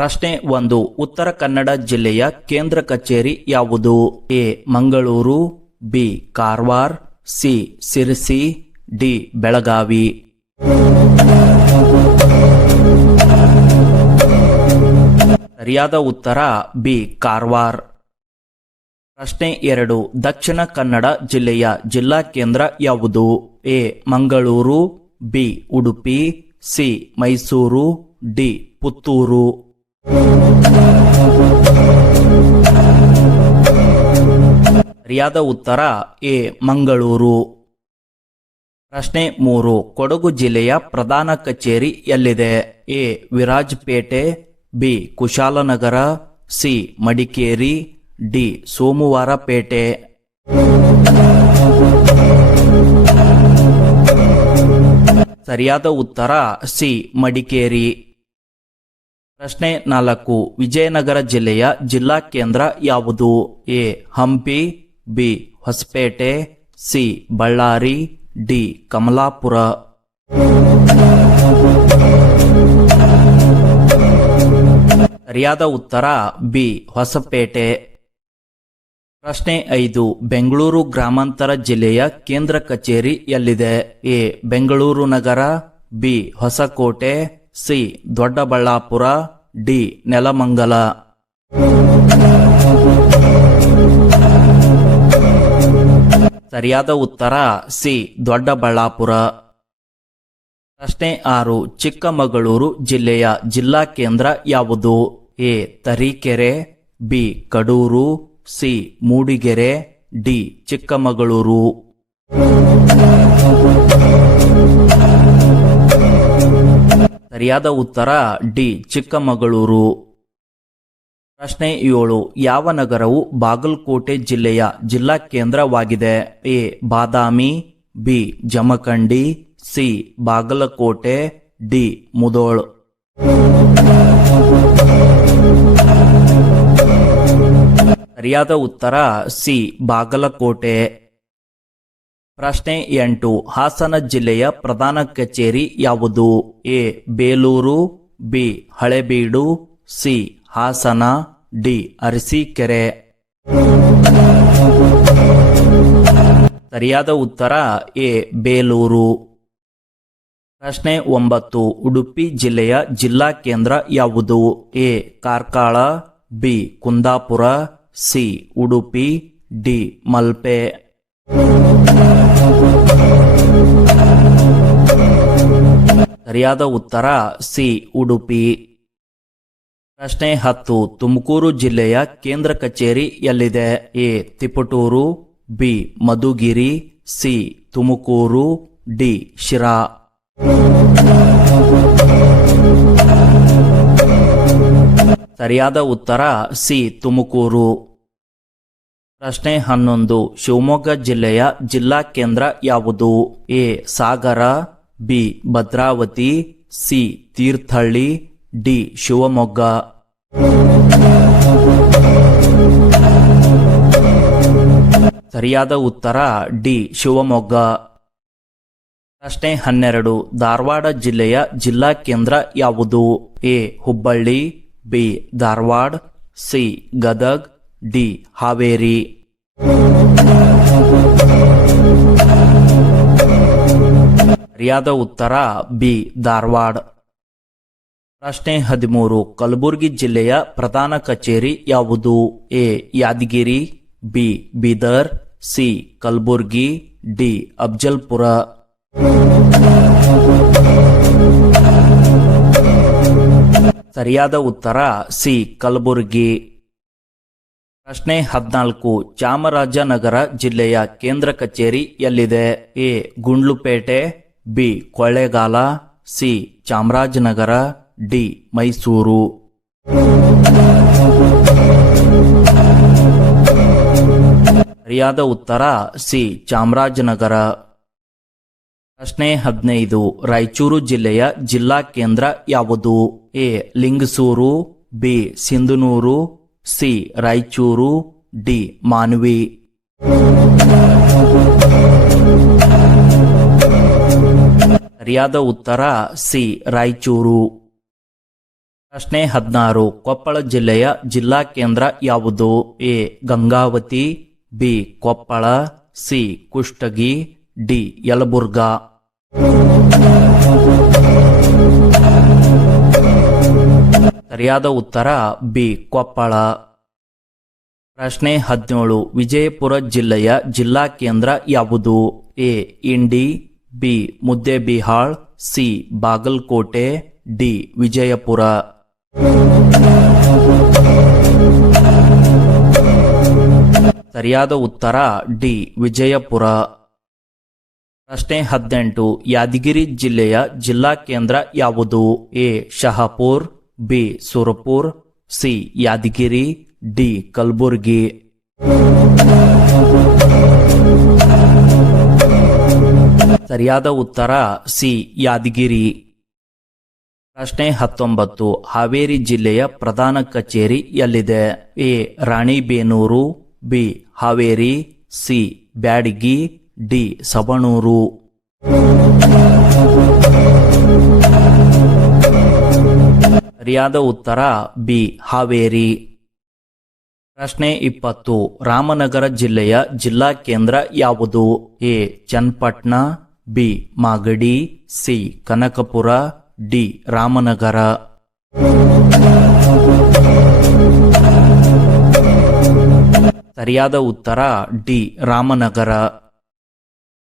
ಪ್ರಶ್ನೆ 1. ಉತ್ತರ ಕನ್ನಡ ಜಿಲ್ಲೆಯ ಕೇಂದ್ರ ಕಚೇರಿ ಯಾವುದು? A. Mangaluru, B. Karwar, C. Sirsi, D. Belagavi. ಸರಿಯಾದ ಉತ್ತರ ಬಿ. ಕಾರವಾರ. ಪ್ರಶ್ನೆ 2. ದಕ್ಷಿಣ ಕನ್ನಡ ಜಿಲ್ಲೆಯ ಜಿಲ್ಲಾ ಕೇಂದ್ರ ಯಾವುದು? A. Mangaluru, B. Udupi, C. Mysuru, D. Puttur. ಸರಿಯಾದ ಉತ್ತರ ಎ. ಮಂಗಳೂರು. ಪ್ರಶ್ನೆ 3. ಕೊಡಗು ಜಿಲ್ಲೆಯ ಪ್ರಧಾನ ಕಚೇರಿ ಎಲ್ಲಿದೆ? A. Virajpet, B. Kushalnagar, C. Madikeri, D. Somwarpet. ಸರಿಯಾದ ಉತ್ತರ ಸಿ. ಮಡಿಕೇರಿ. ಪ್ರಶ್ನೆ 4. ವಿಜಯನಗರ ಜಿಲ್ಲೆಯ ಜಿಲ್ಲಾ ಕೇಂದ್ರ ಯಾವುದು? A. Hampi, B. Hosapete, C. Ballari, D. Kamalapura. ಸರಿಯಾದ ಉತ್ತರ ಬಿ. ಹೊಸಪೇಟೆ. ಪ್ರಶ್ನೆ 5. ಬೆಂಗಳೂರು ಗ್ರಾಮಾಂತರ ಜಿಲ್ಲೆಯ ಕೇಂದ್ರ ಕಚೇರಿ ಎಲ್ಲಿದೆ? ಎ. ಬೆಂಗಳೂರು ನಗರ, B. Hosakote, C. Doddaballapura, D. Nelamangala. ಸರಿಯಾದ ಉತ್ತರ ಸಿ. ದೊಡ್ಡಬಳ್ಳಾಪುರ. ಪ್ರಶ್ನೆ 6. ಚಿಕ್ಕಮಗಳೂರು ಜಿಲ್ಲೆಯ ಜಿಲ್ಲಾ ಕೇಂದ್ರ ಯಾವುದು? A. Tarikere, B. Kadur, C. Mudigere, D. Chikkamagaluru. ಸರಿಯಾದ ಉತ್ತರ ಡಿ. ಚಿಕ್ಕಮಗಳೂರು. ಪ್ರಶ್ನೆ 7. ಯಾವ ನಗರವು ಬಾಗಲಕೋಟೆ ಜಿಲ್ಲೆಯ ಜಿಲ್ಲಾ ಕೇಂದ್ರವಾಗಿದೆ? A. Badami, B. Jamakhandi, C. Bagalkote, D. Mudhol. ಸರಿಯಾದ ಉತ್ತರ ಸಿ. ಬಾಗಲಕೋಟೆ. ಪ್ರಶ್ನೆ 8. ಹಾಸನ ಜಿಲ್ಲೆಯ ಪ್ರಧಾನ ಕಚೇರಿ ಯಾವುದು? A. Belur, B. Halebidu, C. Hassan, D. Arsikere. ಸರಿಯಾದ ಉತ್ತರ ಎ. ಬೇಲೂರು. ಪ್ರಶ್ನೆ 9. ಉಡುಪಿ ಜಿಲ್ಲೆಯ ಜಿಲ್ಲಾ ಕೇಂದ್ರ ಯಾವುದು? A. Karkala, B. Kundapura, C. Udupi, D. Malpe. ಸರಿಯಾದ ಉತ್ತರ ಸಿ. ಉಡುಪಿ. ಪ್ರಶ್ನೆ 10. ತುಮಕೂರು ಜಿಲ್ಲೆಯ ಕೇಂದ್ರ ಕಚೇರಿ ಎಲ್ಲಿದೆ? A. Tiptur, B. Madhugiri, C. Tumakuru, D. Sira. ಸರಿಯಾದ ಉತ್ತರ ಸಿ. ತುಮಕೂರು. ಪ್ರಶ್ನೆ 11. ಶಿವಮೊಗ್ಗ ಜಿಲ್ಲೆಯ ಜಿಲ್ಲಾ ಕೇಂದ್ರ ಯಾವುದು? A. Sagar, B. Bhadravati, C. Thirthahalli, D. Shivamogga. ಸರಿಯಾದ ಉತ್ತರ ಡಿ. ಶಿವಮೊಗ್ಗ. ಪ್ರಶ್ನೆ 12. ಧಾರವಾಡ ಜಿಲ್ಲೆಯ ಜಿಲ್ಲಾ ಕೇಂದ್ರ ಯಾವುದು? A. Hubballi, B. Dharwad, C. Gadag, D. Haveri. ಸರಿಯಾದ ಉತ್ತರ ಬಿ. ಧಾರವಾಡ. ಪ್ರಶ್ನೆ 13. ಕಲಬುರಗಿ ಜಿಲ್ಲೆಯ ಪ್ರಧಾನ ಕಚೇರಿ ಯಾವುದು? A. Yadgir, B. Bidar, C. Kalaburagi, D. Afzalpur. ಸರಿಯಾದ ಉತ್ತರ ಸಿ. ಕಲಬುರ್ಗಿ. ಪ್ರಶ್ನೆ 14. ಚಾಮರಾಜನಗರ ಜಿಲ್ಲೆಯ ಕೇಂದ್ರ ಕಚೇರಿ ಎಲ್ಲಿದೆ? A. Gundlupet, B. Kollegal, C. Chamarajanagar, D. Mysuru. ಸರಿಯಾದ ಉತ್ತರ ಸಿ. ಚಾಮರಾಜನಗರ. ಪ್ರಶ್ನೆ 15. ರಾಯಚೂರು ಜಿಲ್ಲೆಯ ಜಿಲ್ಲಾ ಕೇಂದ್ರ ಯಾವುದು? A. Lingasuru, B. Sindhanur, C. Raichur, D. Manvi. ಸರಿಯಾದ ಉತ್ತರ ಸಿ. ರಾಯಚೂರು. ಪ್ರಶ್ನೆ 16 ಕೊಪ್ಪಳ ಜಿಲ್ಲೆಯ ಜಿಲ್ಲಾ ಕೇಂದ್ರ ಯಾವುದು? A Gangavathi, B Koppal, C Kushtagi, D Yelburga. ಸರಿಯಾದ ಉತ್ತರ ಬಿ ಕೊಪ್ಪಳ. ಪ್ರಶ್ನೆ 17 ವಿಜಯಪುರ ಜಿಲ್ಲೆಯ ಜಿಲ್ಲಾ ಕೇಂದ್ರ ಯಾವುದು? A Indi, B Muddebihal, C Bagalkote, D Vijayapura. ಸರಿಯಾದ ಉತ್ತರ ಡಿ ವಿಜಯಪುರ. ಪ್ರಶ್ನೆ 18 ಯಾದಗಿರಿ ಜಿಲ್ಲೆಯ ಜಿಲ್ಲಾ ಕೇಂದ್ರ ಯಾವುದು? A Shahapur, B Surpur, C Yadgir, D Kalaburagi. ಸರಿಯಾದ ಉತ್ತರ ಸಿ ಯಾದಗಿರಿ. ಪ್ರಶ್ನೆ 19 ಹಾವೇರಿ ಜಿಲ್ಲೆಯ ಪ್ರಧಾನ ಕಚೇರಿ ಎಲ್ಲಿದೆ? A Ranebennur, B Haveri, C Byadgi, D Savanur. ಸರಿಯಾದ ಉತ್ತರ ಬಿ ಹಾವೇರಿ. ಪ್ರಶ್ನೆ 20 ರಾಮನಗರ ಜಿಲ್ಲೆಯ ಜಿಲ್ಲಾ ಕೇಂದ್ರ ಯಾವುದು? A Channapatna, B Magadi, C Kanakapura, D Ramanagara. ಸರಿಯಾದ ಉತ್ತರ ಡಿ ರಾಮನಗರ.